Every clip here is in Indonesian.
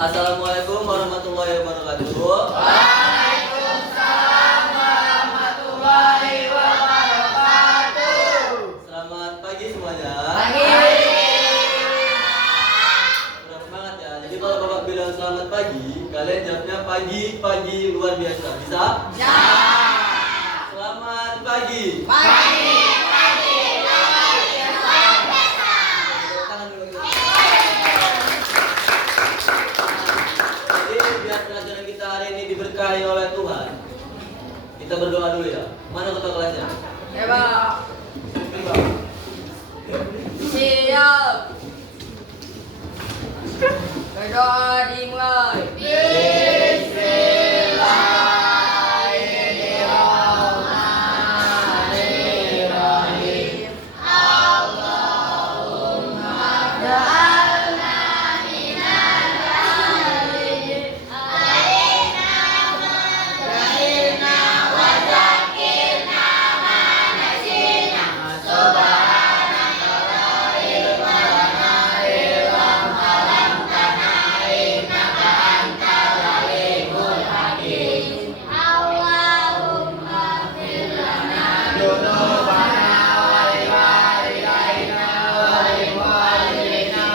Assalamualaikum warahmatullahi wabarakatuh. Waalaikumsalam warahmatullahi wabarakatuh. Selamat pagi semuanya. Pagi. Kurang semangat ya. Jadi kalau Bapak bilang selamat pagi, kalian jawabnya pagi luar biasa. Bisa? Ya. Selamat pagi. Pagi. Tangan dulu kita. Jadi biar pelajaran kita hari ini diberkahi oleh Tuhan, kita berdoa dulu ya. Mana ketua kelasnya? Ya, Pak. Siap. Berdoa dimulai. Bismillahirrahmanirrahim. Allahumma ja'alna minal jahilin. Alaina wa zakirna ma nasina. Subhanaka la ilma lana illa ma 'allamtana innaka antal alimul hakim. Allahumma ighfir lana dzunubana wa liwalidayna wa limu'allimina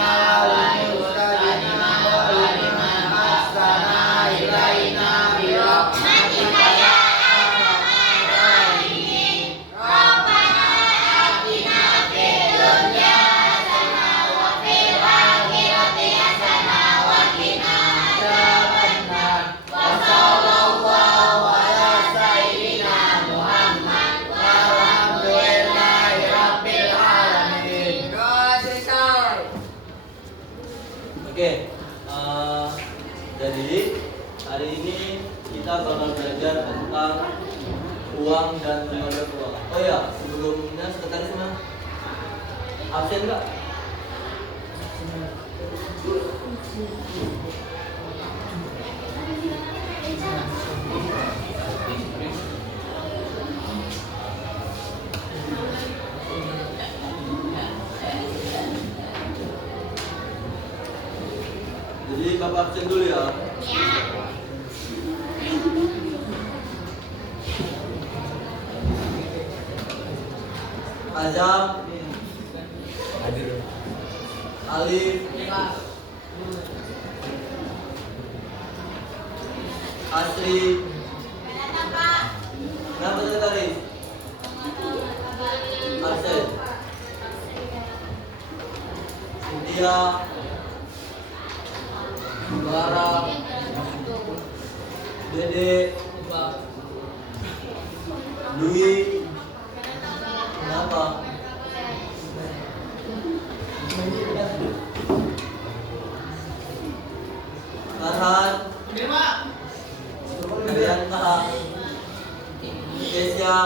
wal mustaqimina wa liman ahsana ilaina bi rahmatika ya arhamar rahimin. Rabbana atina fid dunya hasanah wa fil akhirati hasanah wa qina adzabannar. Wa sallallahu ala sayyidina Muhammad walhamdulillahi rabbil alamin. Doa selesai. Oke. Jadi hari ini kita bakal belajar tentang uang dan lembaga keuangan. Oh ya, sebelumnya sekretaris mana? Absen nggak? Jadi Bapak absen dulu ya. Azam, Alif, Asri. Kenapa sekretaris? Absen. Cynthia, Bara, Dede, Dwi. Kenapa? Farhan, Arianta, Kesya,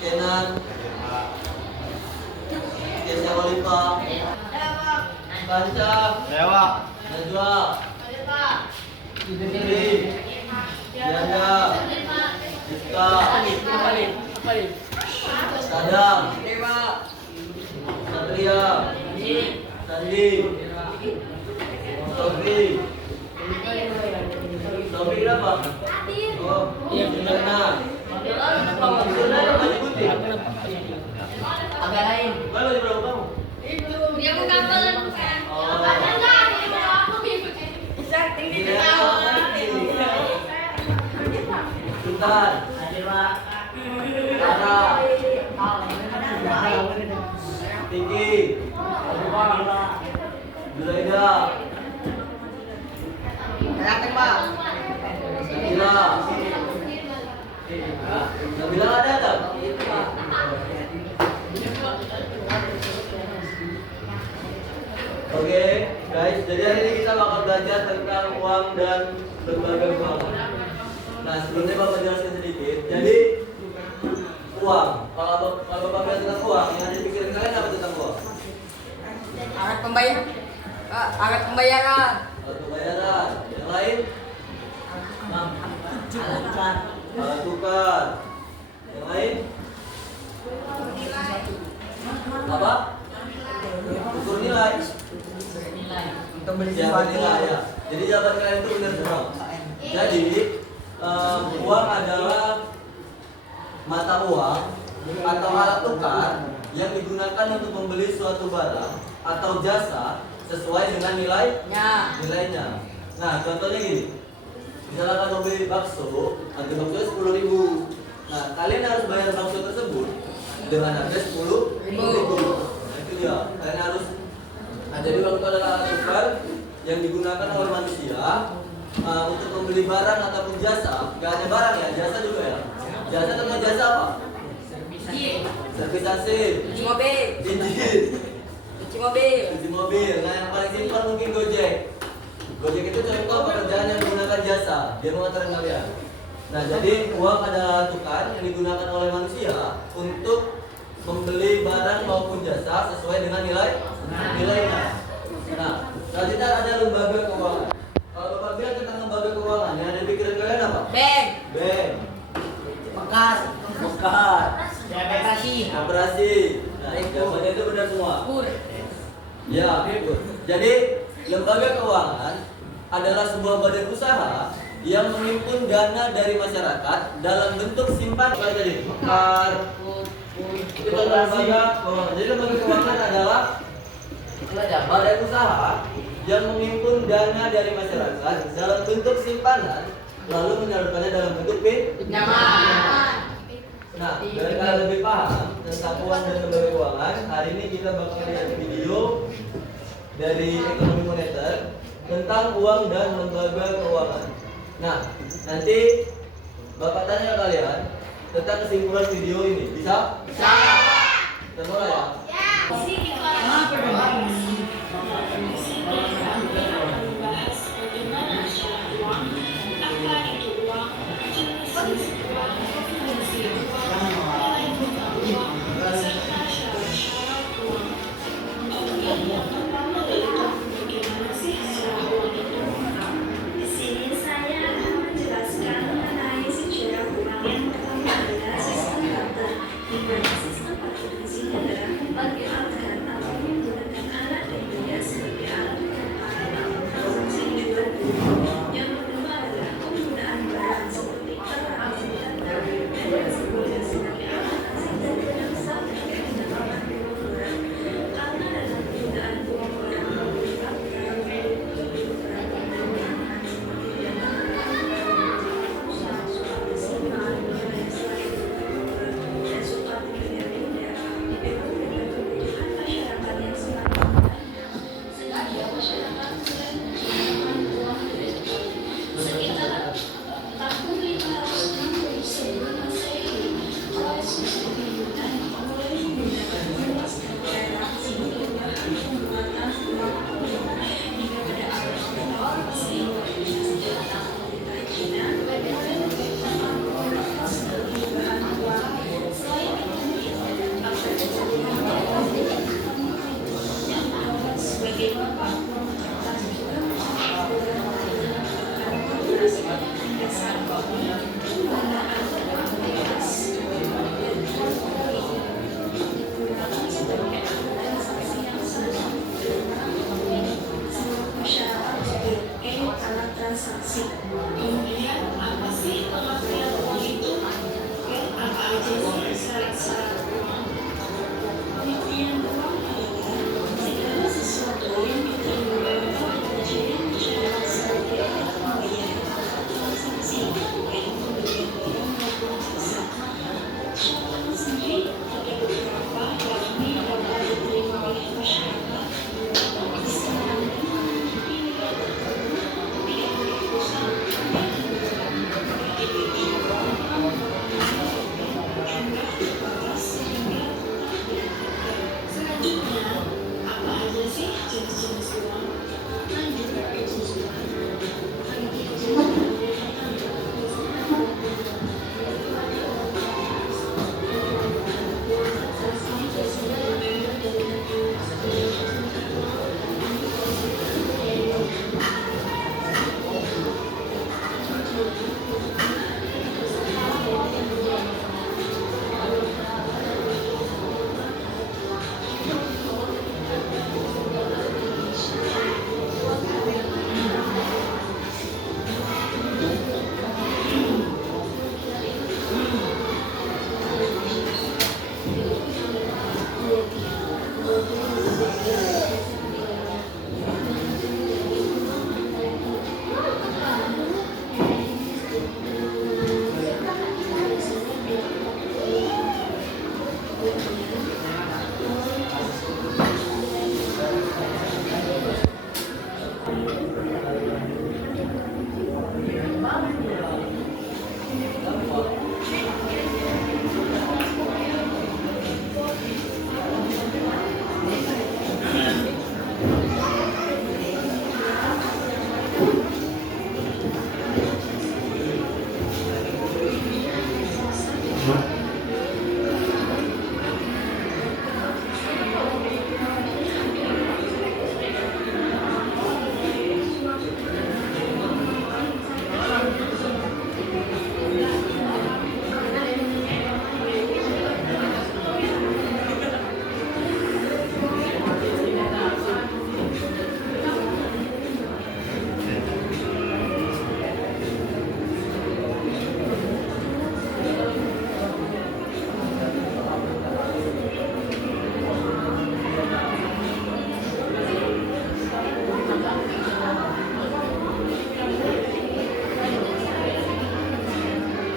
Kenan, Kesya Oliva, Kanca, Najwa, Fitri, Yanda, Rizka, Sadam, Satria, Sandi, Sofi. Sofi berapa? Oh, Mirna. Mirna yang baju putih. Agak lain. Mana baju berapa kamu? Itu dia mau kapalan bukan? Oh. Sultan, Tara, Tinggi, Zulaida, Nabila ada tak? Oke, guys, jadi hari ini kita bakal belajar tentang uang dan lembaga keuangan. Nah, sebelumnya Bapak jelaskan sedikit. Jadi, uang. Kalau Bapak bilang tentang uang, yang ada di pikiran kalian apa tentang uang? Alat pembayaran. Alat pembayaran. Alat pembayaran. Yang lain? Alat tukar. Yang lain? Apa? Ukur nilai. Untuk beli Ya, sesuatu. inilah ya. Jadi jawaban kalian itu benar semua. Jadi uang adalah mata uang atau alat tukar yang digunakan untuk membeli suatu barang atau jasa sesuai dengan nilainya. Nah, contohnya gini. Misalnya kalian mau beli bakso, harga bakso 10.000. Nah, kalian harus bayar bakso tersebut dengan harga 10.000. Nah, itu dia. Kalian harus. Nah, jadi waktu adalah alat tukar yang digunakan oleh manusia untuk membeli barang ataupun jasa. Gak hanya barang ya, jasa juga ya. Jasa atau jasa apa? Servis AC, Cuci mobil. injin, Cuci mobil. cuci mobil. Nah, yang paling simpel mungkin Gojek. Gojek itu contoh pekerjaan yang menggunakan jasa. Dia mengantarkan kalian. Nah, jadi uang adalah tukar yang digunakan oleh manusia untuk membeli barang maupun jasa sesuai dengan nilainya. Nah, selanjutnya ada lembaga keuangan. Kalau Bapak bilang tentang lembaga keuangan, yang ada di pikiran kalian apa? Bank. Bank, Mekar. Operasi. operasi. Nah, jawabannya itu benar semua. Kur. Ya, betul. Jadi, lembaga keuangan adalah sebuah badan usaha yang menghimpun dana dari masyarakat dalam bentuk simpanan. Kayak tadi, mekar, itu adalah lembaga keuangan. Jadi, lembaga keuangan adalah badan usaha yang menghimpun dana dari masyarakat dalam bentuk simpanan lalu menyalurkannya dalam bentuk Pinjaman. Nah, biar kalian lebih paham tentang uang dan lembaga keuangan, hari ini kita bakal lihat video dari ekonomi moneter tentang uang dan lembaga keuangan. Nah, nanti Bapak tanya ke kalian tentang kesimpulan video ini. Bisa? Bisa. Kita mulai ya. Di sini saya akan menjelaskan mengenai sejarah uang yang pertama adalah sistem barter. Di mana sistem barter di sini adalah memperlihatkan atau menggunakan alat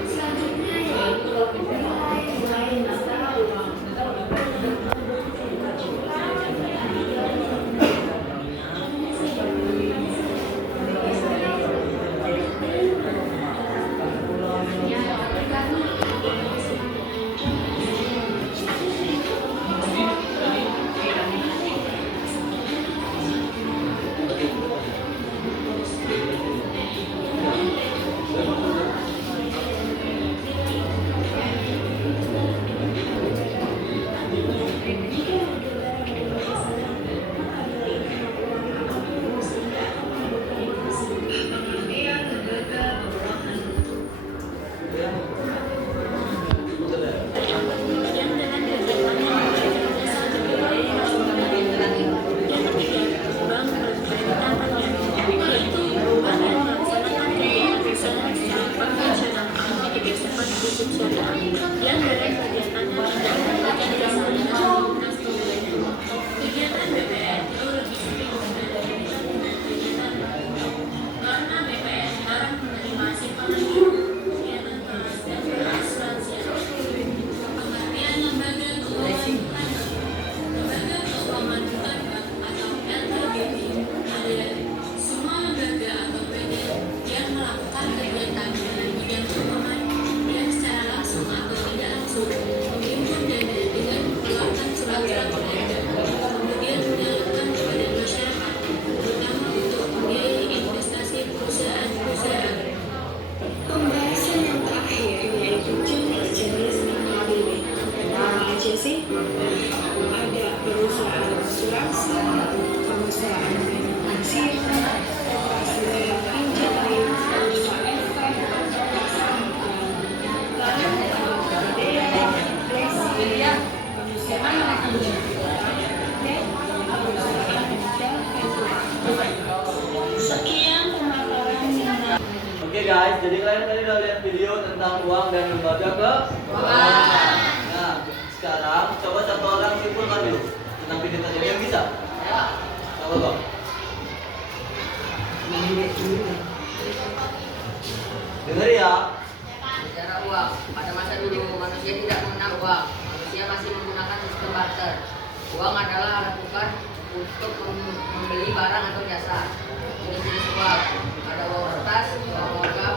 Selanjutnya yaitu mulai masalah uang. Pembahasan yang terakhir yaitu jenis-jenis ABB. Apa aja sih? Ada perusahaan asuransi, perusahaan asuransi, operasi lelang pinjam air, perusahaan efek, lalu ada pegadaian, leasing, perusahaan dan perusahaan Sekian pemaparan yang Oke guys, jadi kalian tadi udah lihat video tentang uang dan lembaga keuangan. Nah, sekarang coba satu orang simpulkan dulu tentang video tadi. Yang bisa? Coba dong. Dengar ya. Bicara uang. Pada masa dulu manusia tidak mengenal uang. Manusia masih menggunakan sistem barter. Uang adalah alat tukar untuk membeli barang atau jasa. Jenis-jenis uang ada uang kertas, uang logam,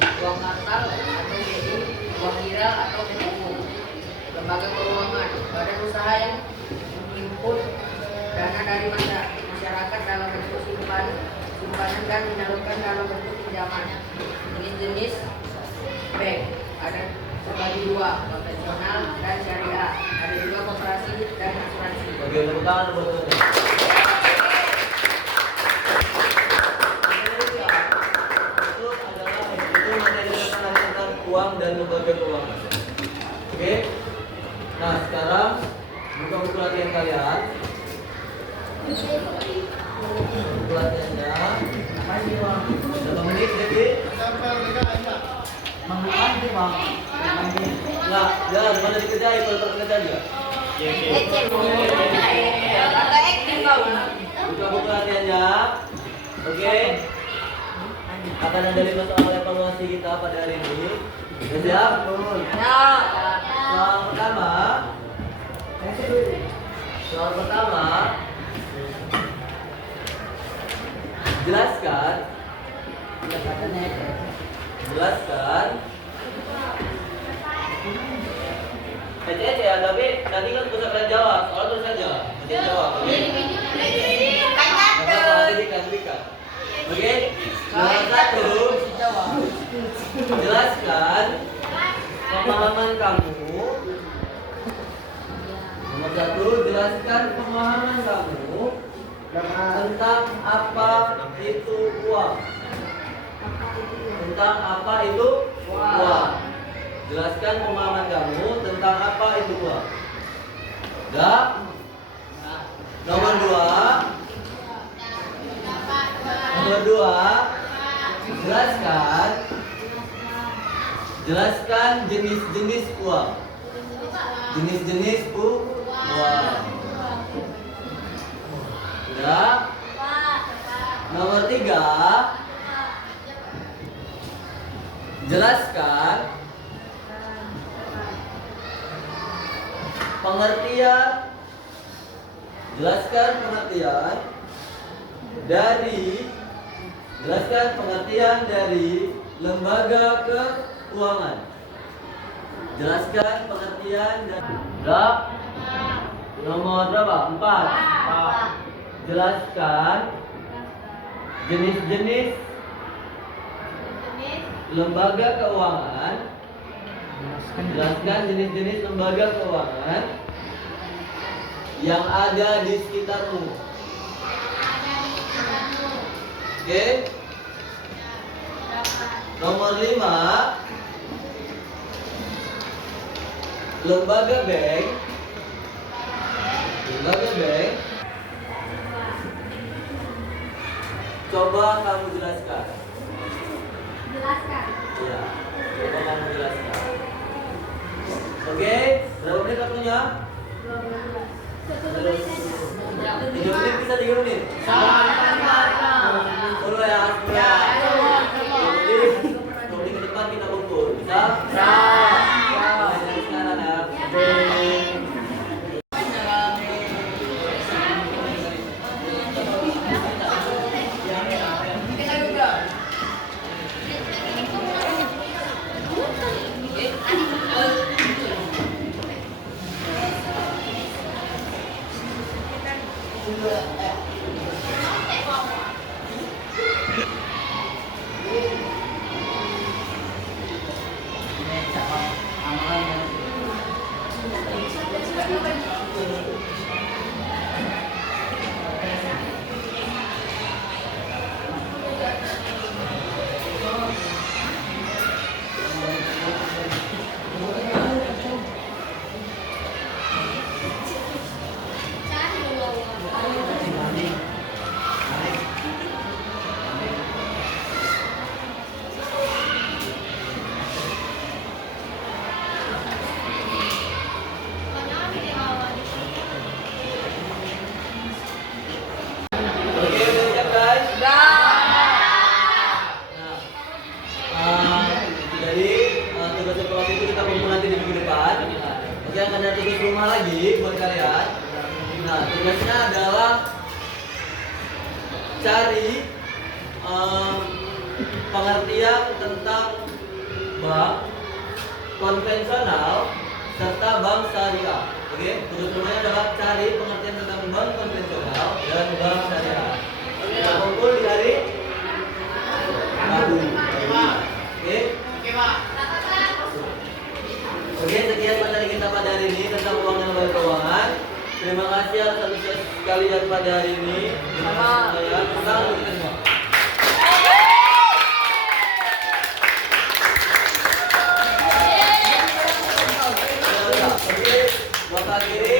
uang kartal atau jadi uang viral atau buku. Lembaga keuangan, badan usaha yang menghimpun dana dari masyarakat dalam bentuk simpanan dan menyalurkan dalam bentuk pinjaman. Jenis-jenis bank ada terbagi dua, konvensional dan syariah. Ada juga koperasi dan asuransi. Oke, tepuk tangan buat teman-teman. Itu materi tentang uang dan lembaga keuangan. Oke. Nah, sekarang buka buku latihan kalian. Buku latihannya. Berapa menit jadi? Nah, jangan mana dikerjain kalau terkerja aja. Buka buku latihannya. Oke. Akan ada 5 soal evaluasi kita pada hari ini. Sudah siap? Soal pertama. Jelaskan. Ya, tapi nanti kan bisa kalian jawab. Soal terus saja. Nanti jawab. Oke? Oke? Nomor 1. Jelaskan pemahaman kamu. Nomor 1, jelaskan pemahaman kamu tentang apa itu uang. Tentang apa itu uang. Jelaskan pemahaman kamu tentang apa itu uang. Udah? Nomor 2, jelaskan jenis-jenis uang. Jenis-jenis uang. Udah? Nomor 3, jelaskan pengertian dari lembaga keuangan. Jelaskan pengertian dari nomor berapa? 4. Jelaskan jenis-jenis lembaga keuangan. Jelaskan jenis-jenis lembaga keuangan yang ada di sekitarmu. Oke? Nomor 5, lembaga bank. Coba kamu jelaskan. Iya, coba kamu jelaskan. Oke, berapa menit waktunya? 3 menit bisa 3 menit? Dulu ya, jadi, ke depan kita ukur. Bisa? Mulai sekarang ya. Akan ada tugas rumah lagi buat kalian. Nah, tugasnya adalah cari pengertian tentang bank konvensional serta bank syariah. Oke, tugas rumahnya adalah cari pengertian tentang bank konvensional dan bank syariah. Kita kumpul di hari Rabu. Oke? Oke, sekian materi kita pada hari ini tentang uang dan lembaga keuangan. Terima kasih atas kalian pada hari ini. Terima kasih kalian. Salam kita semua. Oke, buat akhiri.